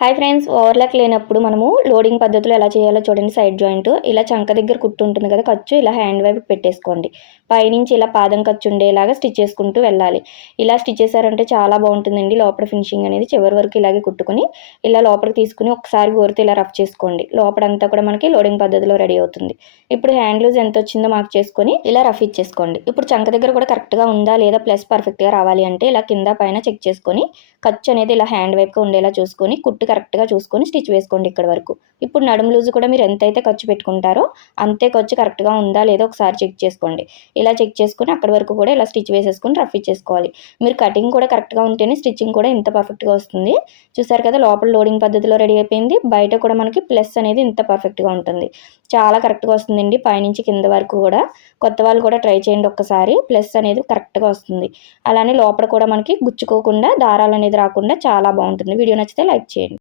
Hi friends overlock లేనప్పుడు మనము loading పద్ధతులు ఎలా చేయాలో చూడండి. సైడ్ జాయింట్ ఇలా చంక దగ్గర కుట్టు ఉంటుంది కదా ఖర్చు ఇలా హ్యాండ్ వైపు పెట్టేసుకోండి. పైనుంచి ఇలా పాదం ఖర్చు ఉండేలాగా స్టిచ్ చేసుకుంటూ వెళ్ళాలి. ఇలా స్టిచ్ చేశారంటే చాలా బాగుంటుందండి. లోపల ఫినిషింగ్ అనేది చివరి వరకు ఇలాగే కుట్టుకుని ఇలా లోపలికి తీసుకుని ఒకసారి గోరితే ఇలా రఫ్ చేసుకోండి. లోపలంతా కూడా మనకి లోడింగ్ పద్ధతిలో రెడీ అవుతుంది. ఇప్పుడు హ్యాండ్ లూజ్ ఎంత వచ్చిందో మార్క్ చేసుకొని ఇలా రఫ్ ఇచ్చేసుకోండి. ఇప్పుడు చంక దగ్గర కూడా కరెక్ట్గా ఉందా లేదా ప్లస్ పర్ఫెక్ట్గా రావాలి అంటే ఇలా కింద పైన చెక్ చేసుకొని ఖర్చు అనేది ఇలా హ్యాండ్ వైపుగా ఉండేలా చూసుకొని కుట్టు కరెక్ట్గా చూసుకొని స్టిచ్ వేసుకోండి ఇక్కడ వరకు. ఇప్పుడు నడుము లూజు కూడా మీరు ఎంతైతే ఖర్చు పెట్టుకుంటారో అంతే ఖర్చు కరెక్ట్గా ఉందా లేదో ఒకసారి చెక్ చేసుకోండి. ఇలా చెక్ చేసుకుని అక్కడి వరకు కూడా ఇలా స్టిచ్ వేసేసుకొని రఫ్ ఇచ్చేసుకోవాలి. మీరు కటింగ్ కూడా కరెక్ట్గా ఉంటేనే స్టిచ్చింగ్ కూడా ఇంత పర్ఫెక్ట్గా వస్తుంది. చూసారు కదా లోపల లోడింగ్ పద్ధతిలో రెడీ అయిపోయింది. బయట కూడా మనకి ప్లస్ అనేది ఇంత పర్ఫెక్ట్గా ఉంటుంది. చాలా కరెక్ట్గా వస్తుందండి. పైనుంచి కింద వరకు కూడా కొత్త వాళ్ళు కూడా ట్రై చేయండి ఒక్కసారి. ప్లస్ అనేది కరెక్ట్గా వస్తుంది. అలానే లోపల కూడా మనకి గుచ్చుకోకుండా దారాలు అనేది రాకుండా చాలా బాగుంటుంది. వీడియో నచ్చితే లైక్ చేయండి.